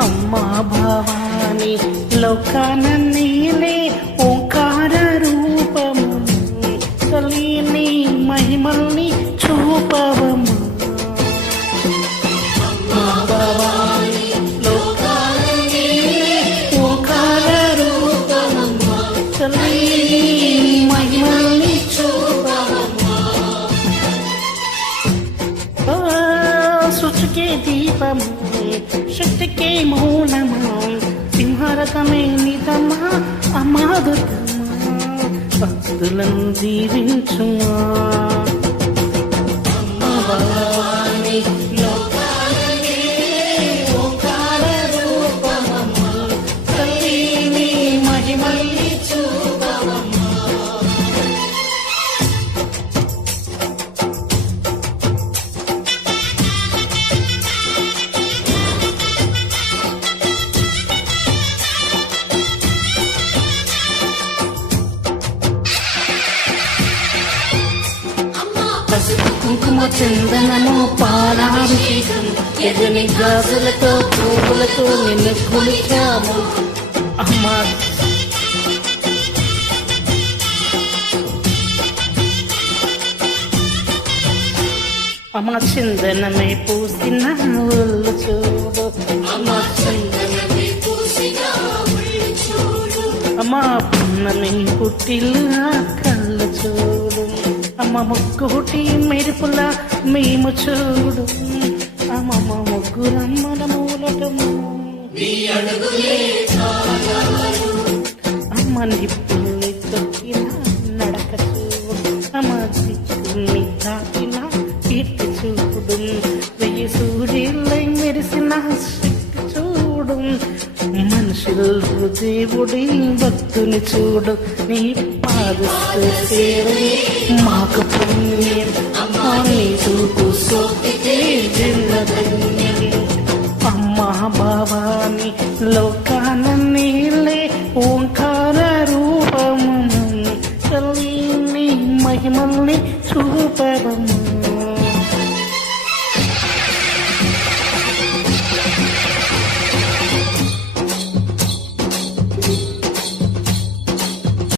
అమ్మా భవాని లోకాన నీలే ఓంకార రూపము తల్లిని మహిమల్ని చూపవము. అమ్మా భవాని లోకాన నీలే ఓంకార రూపము తల్లిని మహిమల్ని చూపవము. సృష్టికే దీపము శక్తికే మూలమా సింహారకమే నిజమా అమాదుతమా భక్తులను దీవించుమా. అమ్మా భవాని లోకాన నీలే ఓంకార రూపమమ్మా తల్లిని మహిమల్ని చూపవమ్మా. కుంకుమ చందనము పాలాభిషేకం ఎర్రని గాజులతో పువ్వులతో నిన్ను కొలిచాము. అమ్మా అమ్మా చందనమే పూసిన ఒళ్ళు చూడు. అమ్మా చందనమే పూసిన ఒళ్ళు చూడు. అమ్మా పున్నమి పుట్టిల్లా కళ్ళు చూడు. అమ్మ ముగ్గుటి మెరుపుల మేము చూడు. అమ్మమ్మ ముగ్గురమ్మల మూలటము అమ్మ నిప్పుల్ని తొక్కిన నడక చూడు. అమ్మ దిక్కుల్ని తాకిన కీర్తి చూడు. వెయ్యి సూర్యులై మెరిసిన శక్తి చూడు. మనుషులు దేవుడి భక్తుని చూడు. నీ పాద సేవే మాకు పుణ్యం.